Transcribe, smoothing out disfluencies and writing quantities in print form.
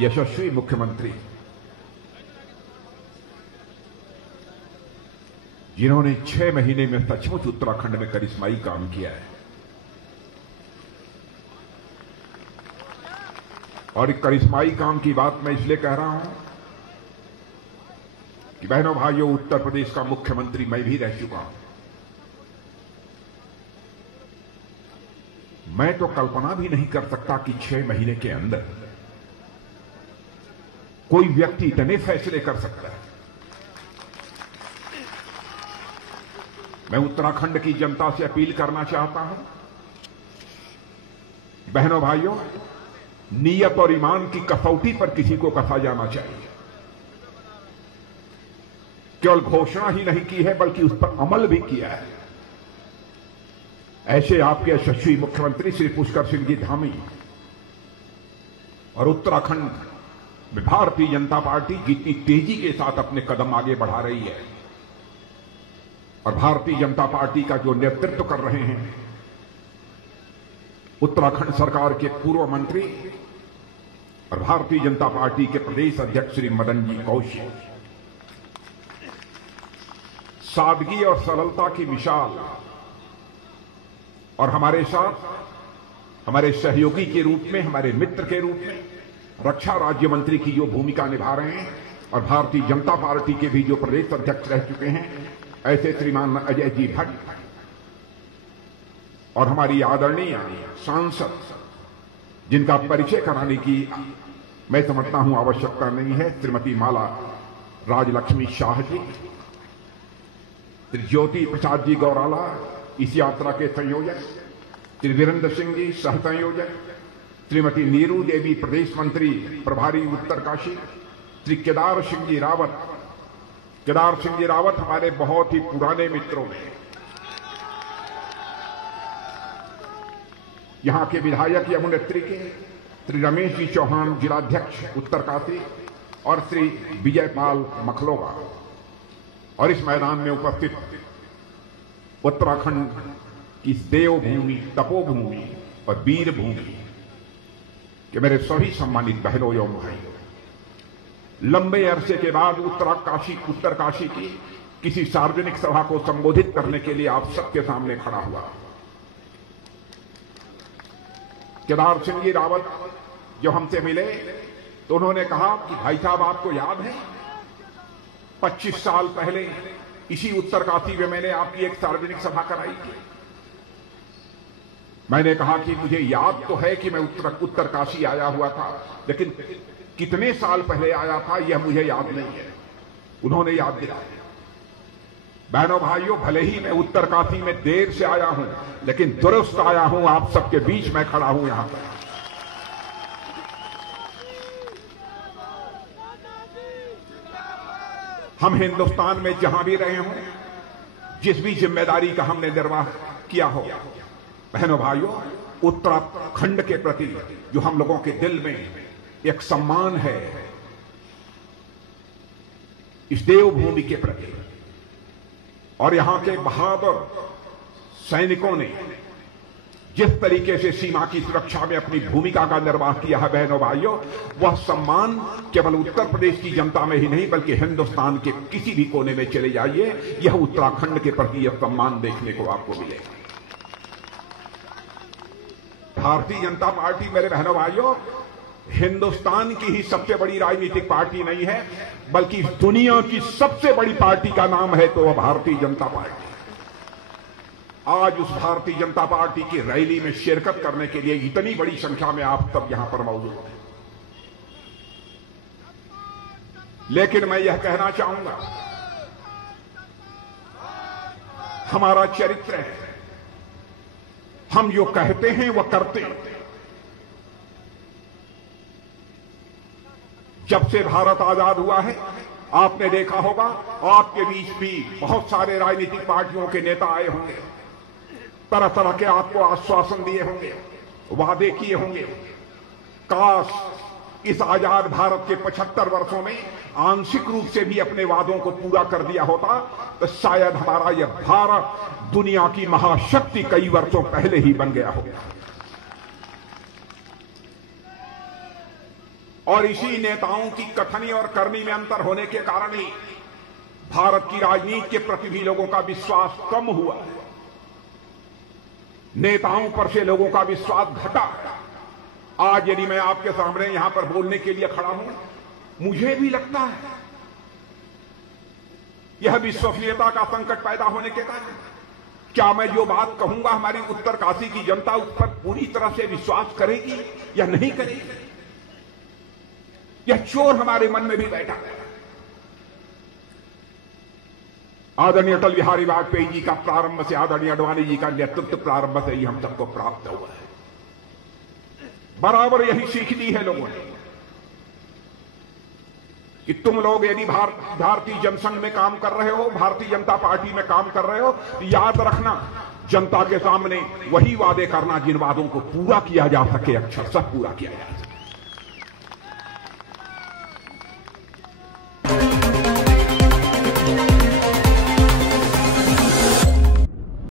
यशस्वी मुख्यमंत्री जिन्होंने 6 महीने में सचमुच उत्तराखंड में करिश्माई काम किया है। और करिश्माई काम की बात मैं इसलिए कह रहा हूं कि बहनों भाइयों, उत्तर प्रदेश का मुख्यमंत्री मैं भी रह चुका हूं। मैं तो कल्पना भी नहीं कर सकता कि 6 महीने के अंदर कोई व्यक्ति इतने फैसले कर सकता है। मैं उत्तराखंड की जनता से अपील करना चाहता हूं, बहनों भाइयों, नीयत और ईमान की कसौटी पर किसी को कसा जाना चाहिए। केवल घोषणा ही नहीं की है बल्कि उस पर अमल भी किया है। ऐसे आपके यशस्वी मुख्यमंत्री श्री पुष्कर सिंह जी धामी और उत्तराखंड में भारतीय जनता पार्टी जितनी तेजी के साथ अपने कदम आगे बढ़ा रही है और भारतीय जनता पार्टी का जो नेतृत्व कर रहे हैं उत्तराखंड सरकार के पूर्व मंत्री और भारतीय जनता पार्टी के प्रदेश अध्यक्ष श्री मदन जी कौशिक, सादगी और सरलता की मिसाल और हमारे साथ हमारे सहयोगी के रूप में, हमारे मित्र के रूप में रक्षा राज्य मंत्री की जो भूमिका निभा रहे हैं और भारतीय जनता पार्टी के भी जो प्रदेश अध्यक्ष रह चुके हैं ऐसे श्रीमान अजय जी भट्ट और हमारी आदरणीय सांसद जिनका परिचय कराने की मैं समझता हूं आवश्यकता नहीं है, श्रीमती माला राजलक्ष्मी शाह जी, श्री ज्योति प्रसाद जी गौराला इस यात्रा के संयोजक, श्री वीरेंद्र सिंह जी सह संयोजक, श्रीमती नीरू देवी प्रदेश मंत्री प्रभारी उत्तरकाशी, श्री केदार सिंह जी रावत। केदार सिंह जी रावत हमारे बहुत ही पुराने मित्रों में, यहां के विधायक यमुनेत्री के श्री रमेश जी चौहान जिलाध्यक्ष उत्तरकाशी और श्री विजयपाल मखलोगा। और इस मैदान में उपस्थित उत्तराखंड की देवभूमि, तपोभूमि और वीर भूमि के मेरे सभी सम्मानित बहनों एवं भाइयों, लंबे अरसे के बाद उत्तरकाशी की किसी सार्वजनिक सभा को संबोधित करने के लिए आप सबके सामने खड़ा हुआ। केदार सिंह जी रावत जो हमसे मिले तो उन्होंने कहा कि भाई साहब, आपको याद है 25 साल पहले इसी उत्तरकाशी में मैंने आपकी एक सार्वजनिक सभा कराई थी। मैंने कहा कि मुझे याद तो है कि मैं उत्तरकाशी आया हुआ था, लेकिन कितने साल पहले आया था यह मुझे याद नहीं है। उन्होंने याद दिलाया। बहनों भाइयों, भले ही मैं उत्तरकाशी में देर से आया हूं, लेकिन दुरुस्त आया हूं। आप सबके बीच में खड़ा हूं यहां पर। हम हिंदुस्तान में जहां भी रहे हों, जिस भी जिम्मेदारी का हमने निर्वाह किया हो, बहनों भाइयों, उत्तराखंड के प्रति जो हम लोगों के दिल में एक सम्मान है, इस देवभूमि के प्रति, और यहां के बहादुर सैनिकों ने जिस तरीके से सीमा की सुरक्षा में अपनी भूमिका का निर्वाह किया है, बहनों भाइयों, वह सम्मान केवल उत्तर प्रदेश की जनता में ही नहीं बल्कि हिंदुस्तान के किसी भी कोने में चले जाइए, यह उत्तराखंड के प्रति यह सम्मान देखने को आपको मिलेगा। भारतीय जनता पार्टी, मेरे बहनों भाइयों, हिंदुस्तान की ही सबसे बड़ी राजनीतिक पार्टी नहीं है, बल्कि दुनिया की सबसे बड़ी पार्टी का नाम है तो वह भारतीय जनता पार्टी। आज उस भारतीय जनता पार्टी की रैली में शिरकत करने के लिए इतनी बड़ी संख्या में आप सब यहां पर मौजूद हैं। लेकिन मैं यह कहना चाहूंगा, हमारा चरित्र है, हम जो कहते हैं वह करते हैं। जब से भारत आजाद हुआ है, आपने देखा होगा, आपके बीच भी बहुत सारे राजनीतिक पार्टियों के नेता आए होंगे, तरह तरह के आपको आश्वासन दिए होंगे, वादे किए होंगे। काश इस आजाद भारत के 75 वर्षों में आंशिक रूप से भी अपने वादों को पूरा कर दिया होता तो शायद हमारा यह भारत दुनिया की महाशक्ति कई वर्षों पहले ही बन गया होगा। और इसी नेताओं की कथनी और करनी में अंतर होने के कारण ही भारत की राजनीति के प्रति भी लोगों का विश्वास कम हुआ है। नेताओं पर से लोगों का विश्वास घटा है। आज यदि मैं आपके सामने यहां पर बोलने के लिए खड़ा हूं, मुझे भी लगता है यह विश्वसनीयता का संकट पैदा होने के कारण क्या मैं जो बात कहूंगा हमारी उत्तरकाशी की जनता उस पर पूरी तरह से विश्वास करेगी या नहीं करेगी। यह चोर हमारे मन में भी बैठा है। आदरणीय अटल बिहारी वाजपेयी जी का प्रारंभ से आदरणीय आडवाणी जी का नेतृत्व प्रारंभ से ही हम सबको प्राप्त हुआ है। बराबर यही सीख दी है लोगों ने कि तुम लोग यदि भारतीय जनसंघ में काम कर रहे हो, भारतीय जनता पार्टी में काम कर रहे हो, तो याद रखना जनता के सामने वही वादे करना जिन वादों को पूरा किया जा सके, अक्षरशः पूरा किया जा सके।